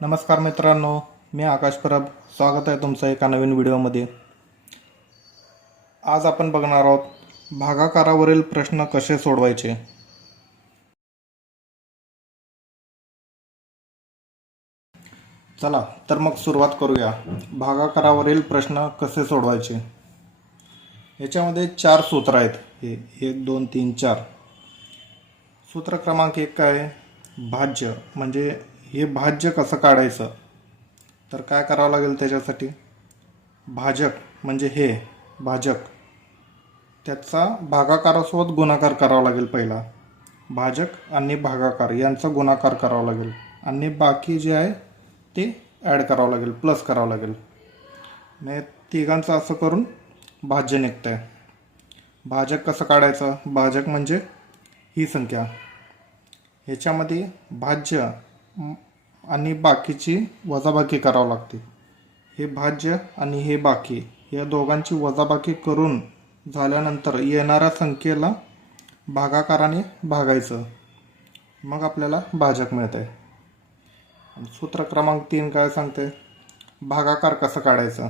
नमस्कार मित्रांनो मी आकाश परब. स्वागत आहे तुमचं एका नवीन व्हिडिओमध्ये. आज आपण बघणार आहोत भागाकारावरील प्रश्न कसे सोडवायचे? चला तर मग सुरुवात करूया. भागाकारावरील प्रश्न कसे सोडवायचे? याच्यामध्ये चार सूत्र आहेत. हे एक दोन तीन चार. सूत्र क्रमांक एक काय? आहे भाज्य म्हणजे हे भाज्य कसं काढायचं? तर काय करावं लागेल त्याच्यासाठी? भाजक म्हणजे हे भाजक. त्याचा भागाकारासोबत गुणाकार करावा लागेल पहिला. भाजक आणि भागाकार यांचा गुणाकार करावा लागेल. आणि बाकी जे आहे ते ॲड करावं लागेल प्लस करावं लागेल. नाही तिघांचं असं करून भाज्य निघतं आहे भाजक कसं काढायचं? भाजक म्हणजे ही संख्या. ह्याच्यामध्ये भाज्य आणि बाकीची वजाबाकी करावं लागते. हे भाज्य आणि हे बाकी या दोघांची वजाबाकी करून झाल्यानंतर येणाऱ्या संख्येला भागाकाराने भागायचं. मग आपल्याला भाजक मिळत आहे सूत्र क्रमांक तीन काय सांगते? भागाकार कसं काढायचं?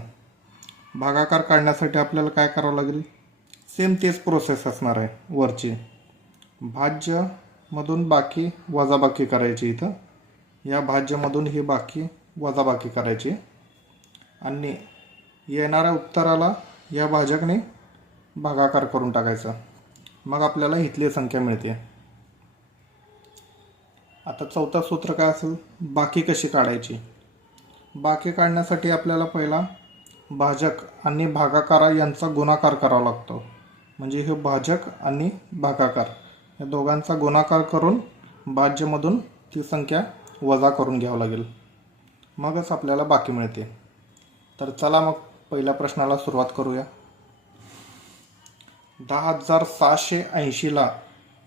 भागाकार काढण्यासाठी आपल्याला काय करावं लागेल? सेम तेच प्रोसेस असणार आहे वरची. भाज्यमधून बाकी वजाबाकी करायची इथं. या भाज्यमधून ही बाकी वजाबाकी करायची. आणि येणाऱ्या उत्तराला या भाजकने भागाकार करून टाकायचा. मग आपल्याला इथली संख्या मिळते. आता चौथा सूत्र काय असेल? बाकी कशी काढायची? बाकी काढण्यासाठी आपल्याला पहिला भाजक आणि भागाकारा यांचा गुणाकार करावा लागतो. म्हणजे हे भाजक आणि भागाकार. या दोघांचा गुणाकार करून भाज्यमधून ती संख्या वजा करून घ्यावं लागेल. मगच आपल्याला बाकी मिळते. तर चला मग पहिल्या प्रश्नाला सुरुवात करूया. दहा हजार सहाशे ऐंशीला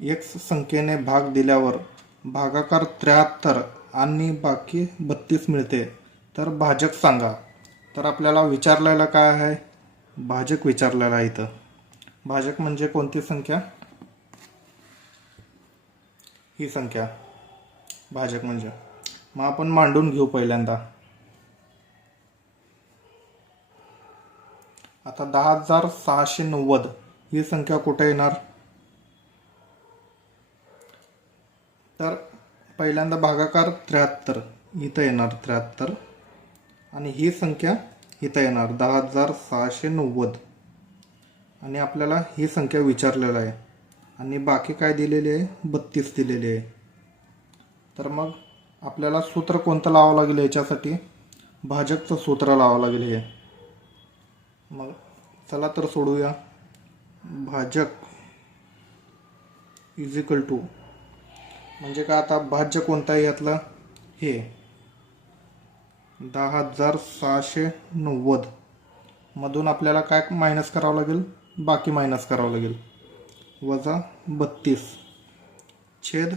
एक संख्येने भाग दिल्यावर भागाकार त्र्याहत्तर आणि बाकी बत्तीस मिळते. तर भाजक सांगा. तर आपल्याला विचारलेलं काय आहे? भाजक विचारलेला आहे इथं. भाजक म्हणजे कोणती संख्या? ही संख्या. भाजक म्हणजे. मग आपण मांडून घेऊ पहिल्यांदा. आता दहा हजार सहाशे नव्वद. ही संख्या कुठे येणार? तर पहिल्यांदा भागाकार त्र्याहत्तर. इथं येणार त्र्याहत्तर. आणि ही संख्या इथं येणार दहा हजार सहाशे नव्वद. आणि आपल्याला ही संख्या विचारलेलं आहे. आणि बाकी काय दिलेली आहे? बत्तीस दिलेली आहे. तर मग आपल्याला सूत्र कोणतं लावावं लागेल याच्यासाठी? भाजकचं सूत्र लावावं लागेल हे. मग चला तर सोडूया. भाजक इज इक्वल टू म्हणजे काय आता भाज्य कोणतं आहे यातलं? हे. दहा हजार सहाशे नव्वद. मधून आपल्याला काय मायनस करावं लागेल? बाकी मायनस करावं लागेल. वजा बत्तीस. छेद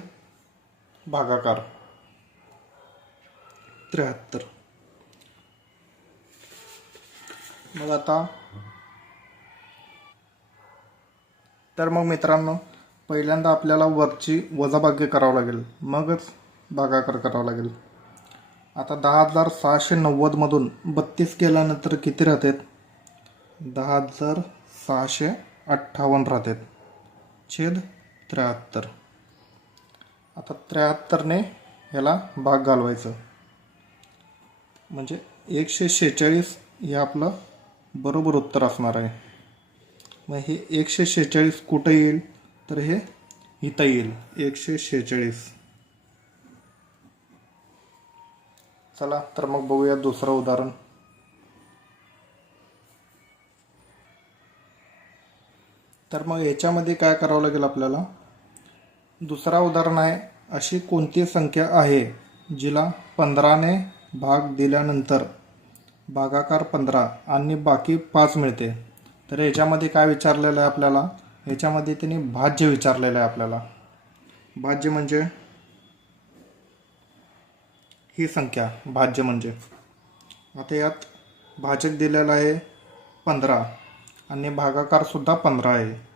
भागाकार. त्र्याहत्तर. मग आता. तर मग मित्रांनो पहिल्यांदा आपल्याला वरची वजाबाग्य करावं लागेल. मगच भागाकार करावा लागेल. आता दहा हजार सहाशे नव्वदमधून बत्तीस केल्यानंतर किती राहतात? दहा हजार सहाशे अठ्ठावन्न राहतात. छेद त्र्याहत्तर. आता त्र्याहत्तरने ह्याला भाग घालवायचं. म्हणजे एकशे शेहेचाळीस हे आपलं बरोबर उत्तर असणार आहे. मग हे एकशे शेहेचाळीस कुठं येईल? तर हे इथं येईल. एकशे शेहेचाळीस. चला तर मग बघूया दुसरं उदाहरण. तर मग याच्यामध्ये काय करावं लागेल आपल्याला? दुसरा उदाहरण आहे अशी कोणती संख्या आहे जिला पंधराने भाग दिल्यानंतर? भागाकार पंधरा आणि बाकी पाच मिळते. तर याच्यामध्ये काय विचारलेलं आहे आपल्याला? याच्यामध्ये त्यांनी भाज्य विचारलेलं आहे आपल्याला. भाज्य म्हणजे? ही संख्या भाज्य म्हणजे. आता यात भाजक दिलेला आहे पंधरा आणि भागाकारसुद्धा पंधरा आहे.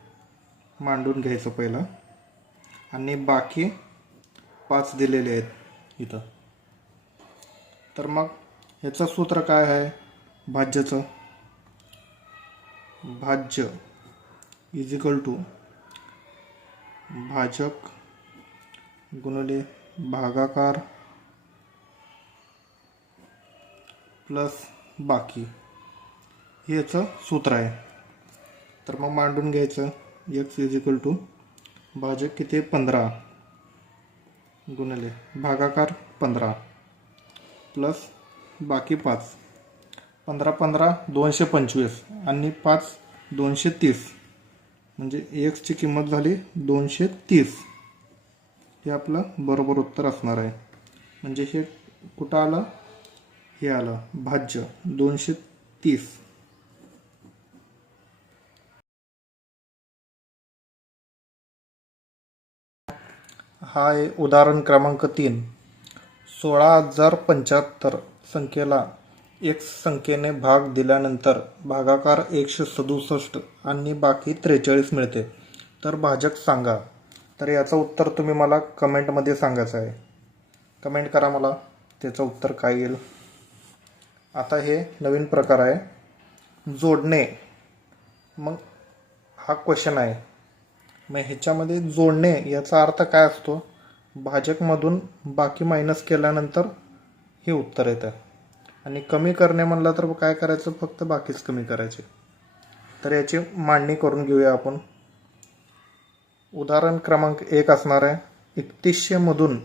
मांडून घ्यायचं पहिलं. आणि बाकी पाच दिलेले आहेत. इथं. तर मग ह्याचं सूत्र काय आहे? भाज्याचं. भाज्य इज इक्वल टू भाजक गुणिले भागाकार प्लस बाकी. हे याचं सूत्र आहे. तर मग मांडून घ्यायचं. एक्स इज इक्वल टू भाजक किती? पंधरा. गुणले भागाकार पंधरा. प्लस बाकी पाच. पंधरा पंधरा दोनशे पंचवीस आणि पाच दोनशे तीस. म्हणजे एक्सची किंमत झाली दोनशे तीस. हे आपलं बरोबर उत्तर असणार आहे. म्हणजे हे कुठं आलं? हे आलं. भाज्य दोनशे तीस. हा आहे उदाहरण क्रमांक तीन. सोळा हजार पंच्याहत्तर संख्येला एक संख्येने भाग दिल्यानंतर भागाकार एकशे सदुसष्ट आणि बाकी त्रेचाळीस मिळते. तर भाजक सांगा. तर याचं उत्तर तुम्ही मला कमेंटमध्ये सांगायचं आहे. कमेंट करा मला. त्याचं उत्तर काय येईल? आता हे नवीन प्रकार आहे. जोडणे. मग हा क्वेश्चन आहे. मग ह्याच्यामध्ये जोडणे याचा अर्थ काय असतो? भाजकमधून बाकी मायनस केल्यानंतर हे उत्तर येतं. आणि कमी करणे म्हणलं तर काय करायचं? फक्त बाकीच कमी करायचे. तर याची मांडणी करून घेऊया आपण. उदाहरण क्रमांक एक असणार आहे. एकतीसशेमधून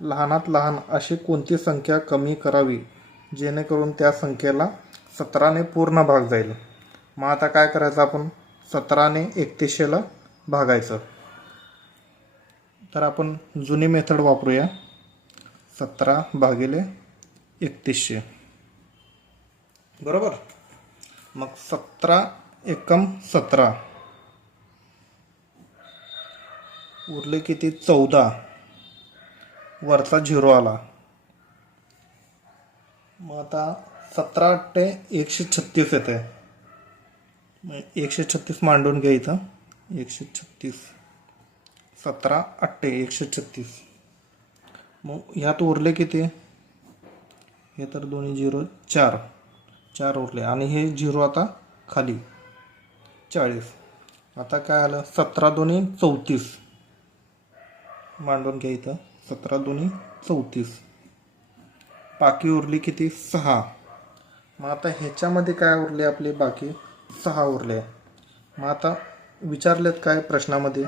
लहानात लहान अशी कोणती संख्या कमी करावी? जेणेकरून त्या संख्येला सतराने पूर्ण भाग जाईल. मग आता काय करायचं आपण? सतराने एकतीसशेला भागायचं. तर आपण जुनी मेथड वापरूया. सतरा भागिले एकतीसशे. बरोबर? मग सतरा एकम सतरा. उरले किती? चौदा. वरचा झिरो आला. मग आता सतरा अट्टे एकशे छत्तीस येते एकशे छत्तीस मांडून घ्या इथं. एकशे छत्तीस. सतरा अठ्ठे एकशे छत्तीस. मग ह्यात उरले किती? हे तर दोन्ही झिरो चार. चार उरले. आणि हे झिरो आता खाली. चाळीस. आता काय आलं? सतरा दोन्ही चौतीस. मांडून घ्या इथं. सतरा दोन्ही चौतीस. बाकी उरली किती? सहा. मग आता ह्याच्यामध्ये काय उरले आपले? बाकी सहा उरले. मग आता विचारलेत काय प्रश्नामध्ये?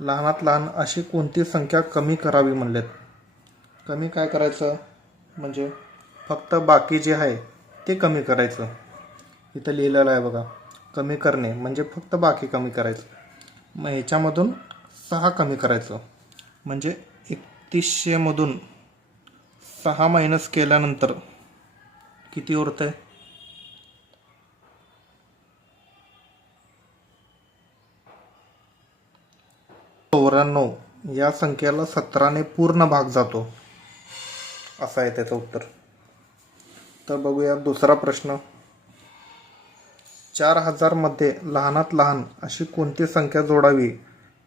लहानात लहान अशी कोणती संख्या कमी करावी म्हणलेत? कमी काय करायचं? म्हणजे फक्त बाकी जे आहे ते कमी करायचं. इथं लिहिलेलं आहे बघा कमी करणे म्हणजे फक्त बाकी कमी करायचं. मग ह्याच्यामधून सहा कमी करायचं. म्हणजे एकतीसशेमधून सहा मायनस केल्यानंतर किती उरतं आहे चौऱ्याण्णव. या संख्येला सतराने पूर्ण भाग जातो. असं आहे त्याचं उत्तर. तर बघूया दुसरा प्रश्न. चार हजारमध्ये लहानात लहान अशी कोणती संख्या जोडावी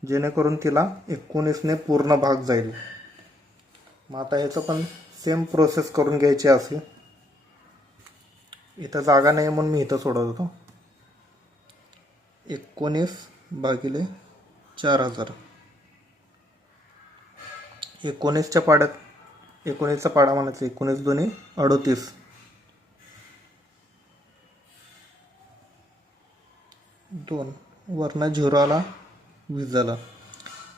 जेणेकरून तिला एकोणीसने पूर्ण भाग जाईल? मग आता ह्याचं पण सेम प्रोसेस करून घ्यायची असे इथं जागा नाही म्हणून मी इथं सोडत होतो. एकोणीस भागिले चार हजार. एकोणीसच्या पाड्यात एकोणीसचा पाडा म्हणायचं एकोणीस दोन्ही अडोतीस. दोन. वरनं झिरो आला वीस झाला.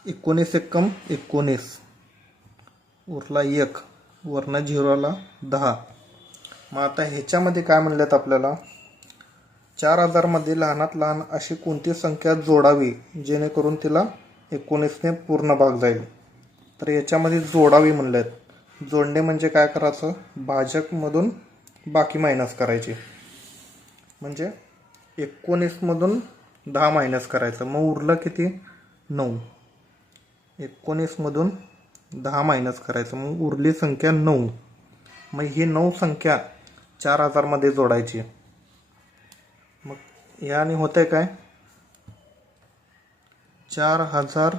एकोणीस एक्कम एकोणीस. उरला एक. वरनं झिरो आला दहा. मग आता ह्याच्यामध्ये काय म्हणल्यात आपल्याला? चार हजारमध्ये लहानात लहान अशी कोणती संख्या जोडावी जेणेकरून तिला एकोणीसने पूर्ण भाग जाईल? तर याच्यामध्ये जोडावी म्हणलेत. जोडणे म्हणजे काय करायचं? भाजकमधून बाकी मायनस करायची. म्हणजे एकोणीसमधून दहा मायनस करायचं. मग उरलं किती? नऊ. एकोणीसमधून दहा मायनस करायचं. मग उरली संख्या नऊ. मग ही नऊ संख्या चार हजारमध्ये जोडायची. मग याने होते काय? चार हजार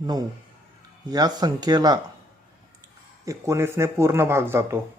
नऊ. या संख्येला एकोणीसने पूर्ण भाग जातो.